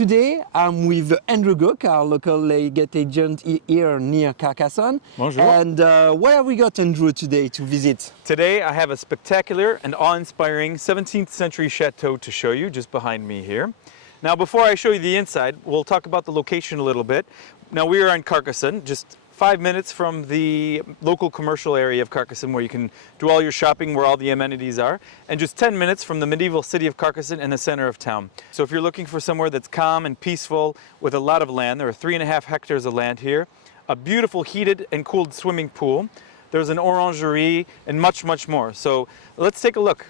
today I'm with Andrew Gook, our local legate agent here near Carcassonne. Bonjour. And where have we got Andrew today to visit? Today I have a spectacular and awe-inspiring 17th century chateau to show you just behind me here. Now before I show you the inside, we'll talk about the location a little bit. Now we are in Carcassonne, just 5 minutes from the local commercial area of Carcassonne where you can do all your shopping, where all the amenities are, and just 10 minutes from the medieval city of Carcassonne in the center of town. So if you're looking for somewhere that's calm and peaceful with a lot of land, there are 3.5 hectares of land here, a beautiful heated and cooled swimming pool, there's an orangerie, and much, much more. So let's take a look.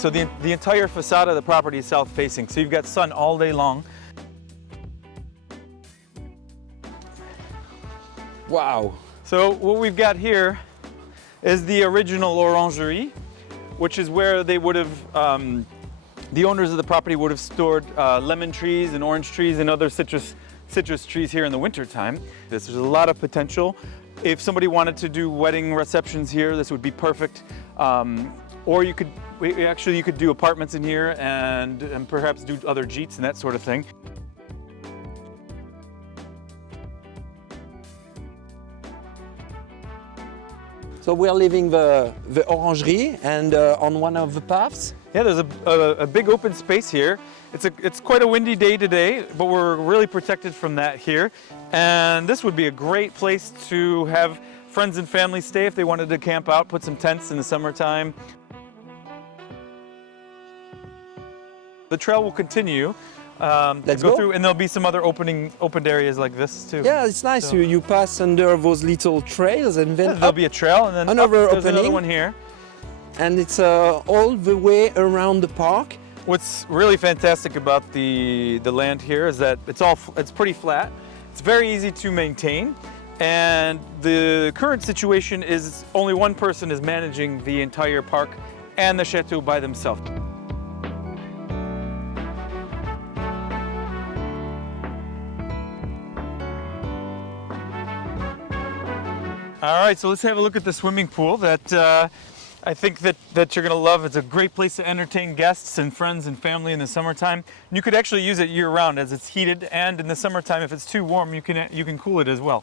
So the entire facade of the property is south-facing, so you've got sun all day long. Wow! So what we've got here is the original orangerie, which is where they would have, the owners of the property would have stored lemon trees and orange trees and other citrus trees here in the winter time. There's a lot of potential. If somebody wanted to do wedding receptions here, this would be perfect. Or you could do apartments in here and perhaps do other jeets and that sort of thing. So we're leaving the orangerie and on one of the paths. Yeah, there's a big open space here. It's quite a windy day today, but we're really protected from that here. And this would be a great place to have friends and family stay if they wanted to camp out, put some tents in the summertime. The trail will continue Let's go go through, and there'll be some other opened areas like this too. Yeah, it's nice. So You pass under those little trails and then there'll be a trail, and then another there's another opening. one here. And it's all the way around the park. What's really fantastic about the land here is that it's pretty flat. It's very easy to maintain, and the current situation is only one person is managing the entire park and the chateau by themselves. All right, so let's have a look at the swimming pool that I think that you're gonna love. It's a great place to entertain guests and friends and family in the summertime. And you could actually use it year round as it's heated, and in the summertime, if it's too warm, you can cool it as well.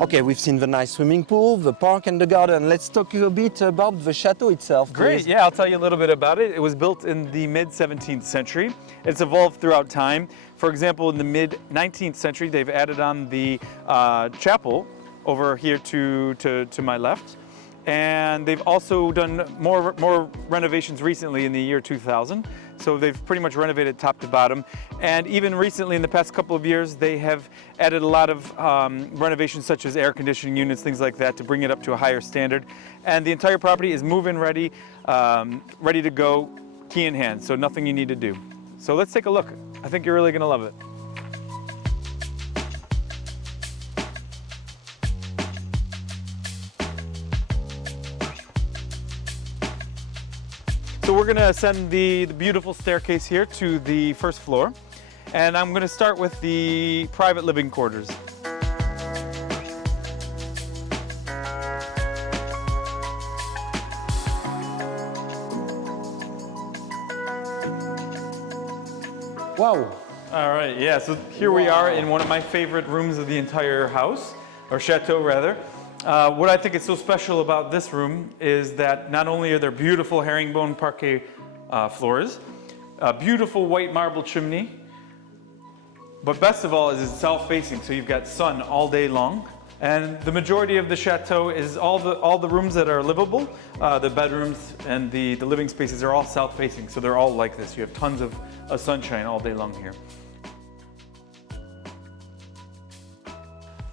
Okay, we've seen the nice swimming pool, the park and the garden. Let's talk a bit about the chateau itself. Great, please. yeah, I'll tell you a little bit about it. It was built in the mid-17th century. It's evolved throughout time. For example, in the mid-19th century, they've added on the chapel over here to my left. And they've also done more renovations recently in the year 2000. So they've pretty much renovated top to bottom. And even recently, in the past couple of years, they have added a lot of renovations such as air conditioning units, things like that, to bring it up to a higher standard. And the entire property is move-in ready, ready to go, key in hand, so nothing you need to do. So let's take a look. I think you're really gonna love it. So we're gonna ascend the beautiful staircase here to the first floor. And I'm gonna start with the private living quarters. Wow. All right, yeah, so here we are in one of my favorite rooms of the entire house, or chateau rather. What I think is so special about this room is that not only are there beautiful herringbone parquet floors, a beautiful white marble chimney, but best of all is it's south-facing, so you've got sun all day long. And the majority of the chateau is all the rooms that are livable, the bedrooms and the living spaces are all south-facing, so they're all like this. You have tons of sunshine all day long here.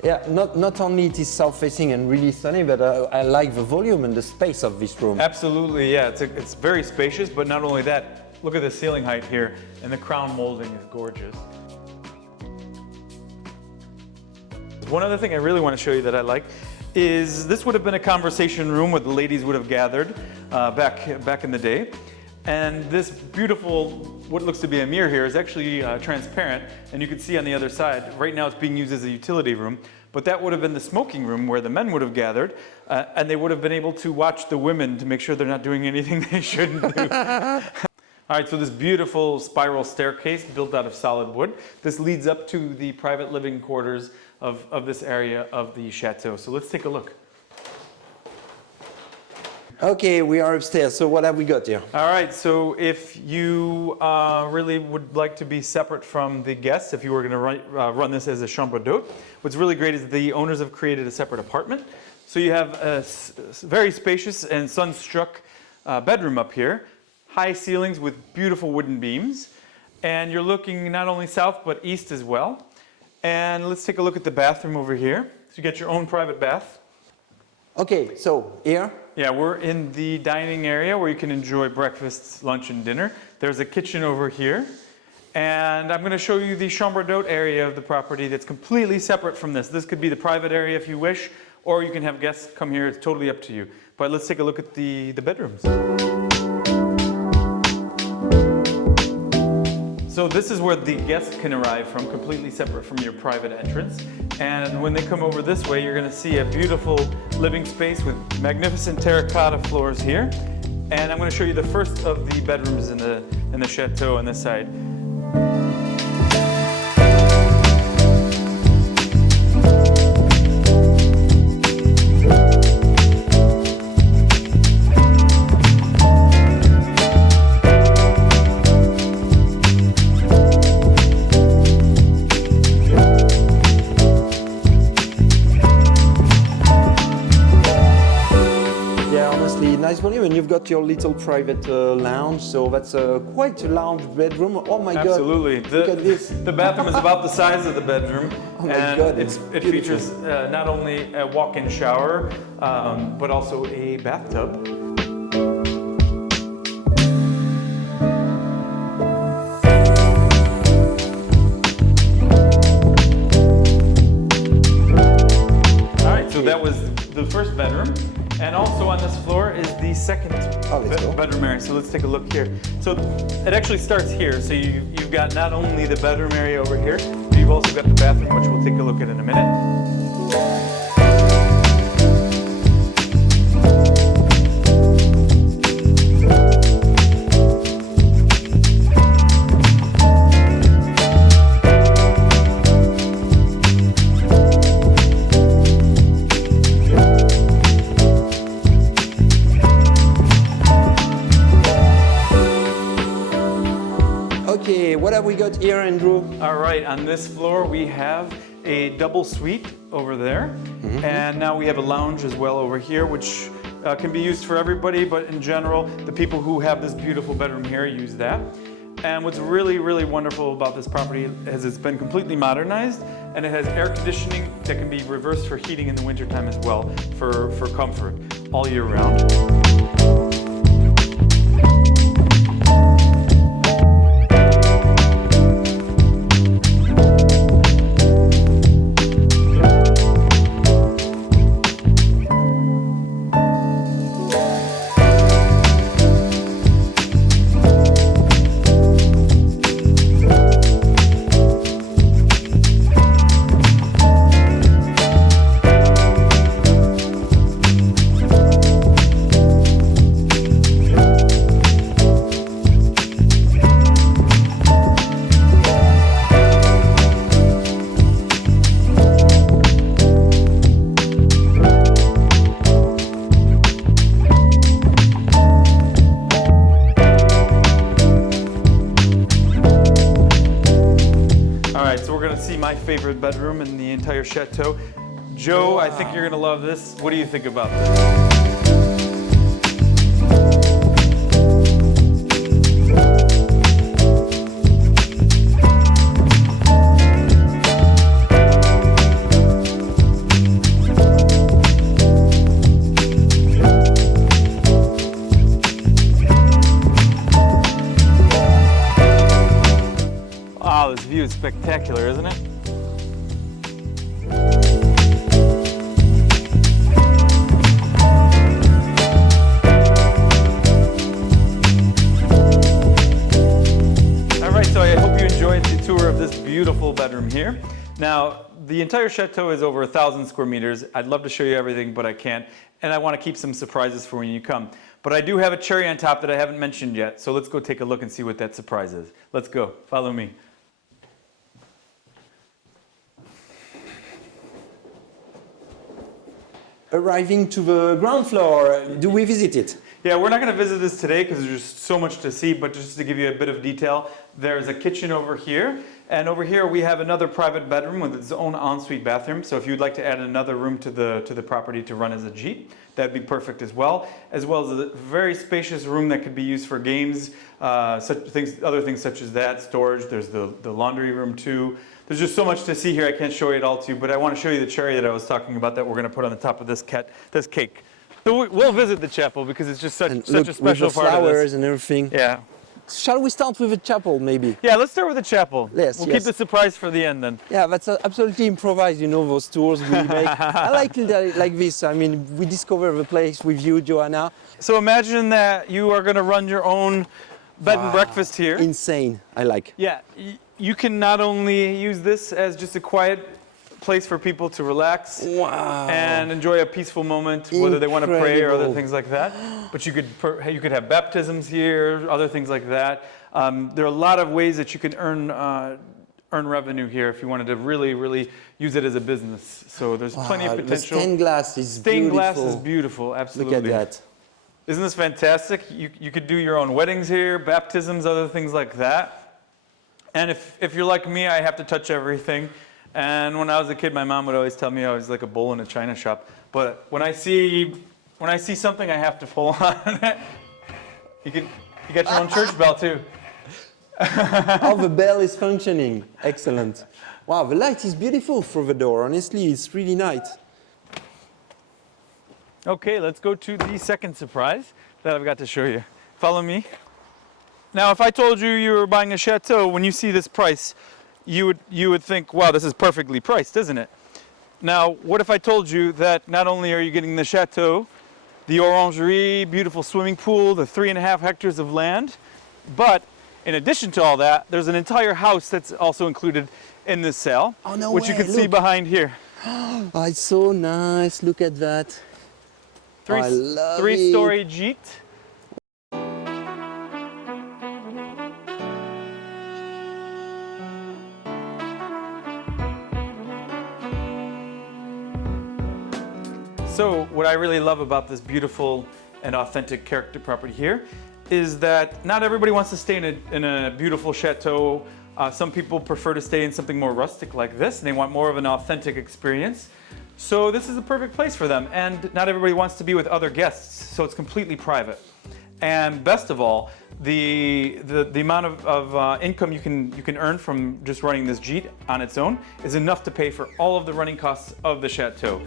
Yeah, not only it is south-facing and really sunny, but I like the volume and the space of this room. Absolutely, yeah. It's very spacious, but not only that, look at the ceiling height here, and the crown molding is gorgeous. One other thing I really want to show you that I like is this would have been a conversation room where the ladies would have gathered back in the day. And this beautiful, what looks to be a mirror here, is actually transparent, and you can see on the other side. Right now it's being used as a utility room, but that would have been the smoking room where the men would have gathered, and they would have been able to watch the women to make sure they're not doing anything they shouldn't do. All right, so this beautiful spiral staircase built out of solid wood. This leads up to the private living quarters of this area of the chateau. So let's take a look. Okay, we are upstairs. So what have we got here? All right, so if you really would like to be separate from the guests, if you were going to run this as a chambre d'hôte, what's really great is the owners have created a separate apartment. So you have a very spacious and sun-struck bedroom up here, high ceilings with beautiful wooden beams, and you're looking not only south but east as well. And let's take a look at the bathroom over here. So you get your own private bath. Okay, so here? Yeah, we're in the dining area where you can enjoy breakfast, lunch, and dinner. There's a kitchen over here. And I'm going to show you the chambre d'hôte area of the property that's completely separate from this. This could be the private area if you wish, or you can have guests come here. It's totally up to you. But let's take a look at the bedrooms. So this is where the guests can arrive from, completely separate from your private entrance. And when they come over this way, you're going to see a beautiful living space with magnificent terracotta floors here. And I'm going to show you the first of the bedrooms in the chateau on this side. Nice volume, and you've got your little private lounge, so that's quite a large bedroom. Oh my God! Absolutely. Look at this. The bathroom is about the size of the bedroom, Oh my and God, it features not only a walk-in shower, but also a bathtub. All right, so that was the first bedroom. And also on this floor is the second bedroom area. So let's take a look here. So it actually starts here. So you've got not only the bedroom area over here, but you've also got the bathroom, which we'll take a look at in a minute. Okay, what have we got here, Andrew? All right, on this floor we have a double suite over there. Mm-hmm. And now we have a lounge as well over here, which can be used for everybody, but in general, the people who have this beautiful bedroom here use that. And what's really, really wonderful about this property is it's been completely modernized, and it has air conditioning that can be reversed for heating in the wintertime as well, for comfort all year round. My favorite bedroom in the entire chateau. Joe, wow. I think you're gonna love this. What do you think about this? Wow, this view is spectacular, isn't it? All right, so I hope you enjoyed the tour of this beautiful bedroom here. Now, the entire chateau is over 1,000 square meters. I'd love to show you everything, but I can't. And I want to keep some surprises for when you come. But I do have a cherry on top that I haven't mentioned yet. So let's go take a look and see what that surprise is. Let's go. Follow me. Arriving to the ground floor, do we visit it? Yeah, we're not going to visit this today because there's so much to see, but just to give you a bit of detail, there's a kitchen over here, and over here we have another private bedroom with its own ensuite bathroom. So if you'd like to add another room to the property to run as a gîte, that'd be perfect as well as a very spacious room that could be used for games, other things such as that, storage. There's the laundry room too. There's just so much to see here. I can't show you it all to you, but I want to show you the cherry that I was talking about that we're going to put on the top of this cake. So we'll visit the chapel because it's just such a special with the part of flowers this. and everything. Yeah. Shall we start with the chapel, maybe? Yeah, let's start with the chapel. Yes, we'll yes. keep the surprise for the end then. Yeah, that's absolutely improvised, you know, those tours we make. I like it like this. I mean, we discover the place with you, Joanna. So imagine that you are going to run your own bed and breakfast here. Insane, I like. Yeah, you can not only use this as just a quiet place for people to relax and enjoy a peaceful moment, whether they want to pray or other things like that. But you could have baptisms here, other things like that. There are a lot of ways that you can earn revenue here if you wanted to really use it as a business. So there's plenty of potential. The stained glass is beautiful. Stained glass is beautiful, absolutely. Look at that. Isn't this fantastic? You could do your own weddings here, baptisms, other things like that. And if you're like me, I have to touch everything. And when I was a kid, my mom would always tell me I was like a bull in a china shop. But when I see something, I have to pull on it. You got your own church bell too. Oh, the bell is functioning. Excellent. Wow, the light is beautiful through the door. Honestly, it's really nice. Okay, let's go to the second surprise that I've got to show you. Follow me. Now, if I told you you were buying a chateau, when you see this price, you would think, wow, this is perfectly priced, isn't it? Now, what if I told you that not only are you getting the chateau, the orangerie, beautiful swimming pool, the 3.5 hectares of land, but in addition to all that, there's an entire house that's also included in this sale, which you can see behind here. Oh, it's so nice. Look at that. I love Three-story gîte. So what I really love about this beautiful and authentic character property here is that not everybody wants to stay in a beautiful chateau. Some people prefer to stay in something more rustic like this, and they want more of an authentic experience. So this is the perfect place for them. And not everybody wants to be with other guests, so it's completely private. And best of all, the amount of income you can earn from just running this gîte on its own is enough to pay for all of the running costs of the chateau.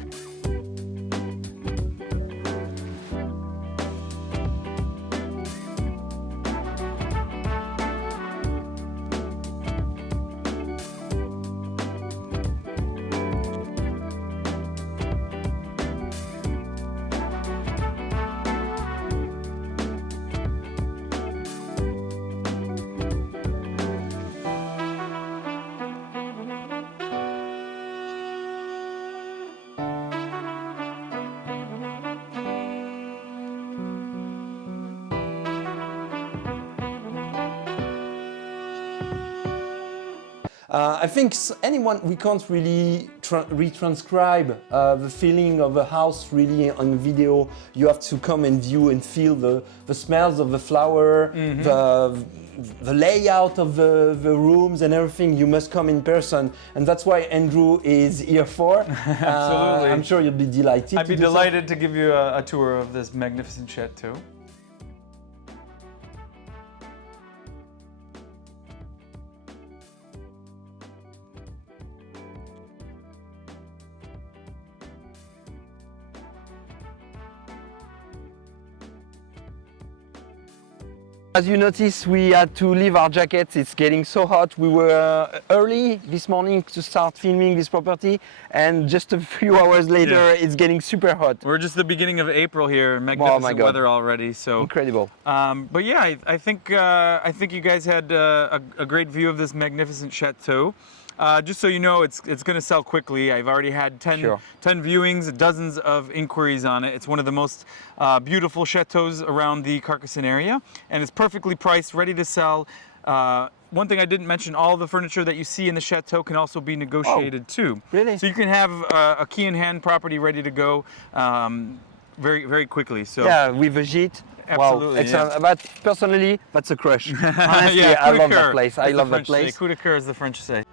I think we can't really retranscribe the feeling of a house really on video. You have to come and view and feel the smells of the flower, the layout of the rooms and everything. You must come in person, and that's why Andrew is here for. Absolutely. I'm sure you'll be delighted. I'd be delighted to give you a tour of this magnificent chateau. As you notice, we had to leave our jackets. It's getting so hot. We were early this morning to start filming this property, and just a few hours later, it's getting super hot. We're just the beginning of April here, magnificent God. weather already. So Incredible. but yeah, I think you guys had a great view of this magnificent chateau. Just so you know, it's going to sell quickly. I've already had 10 viewings, dozens of inquiries on it. It's one of the most beautiful chateaus around the Carcassonne area, and it's perfectly priced, ready to sell. One thing I didn't mention, all the furniture that you see in the chateau can also be negotiated too. Really? So you can have a key in hand property ready to go very, very quickly. So Yeah, with a gîte. Absolutely, Wow, but personally, that's a crush. Honestly, yeah, I coup de love that cœur, place. I as the love that French say. place. Coup de cœur, as the French say.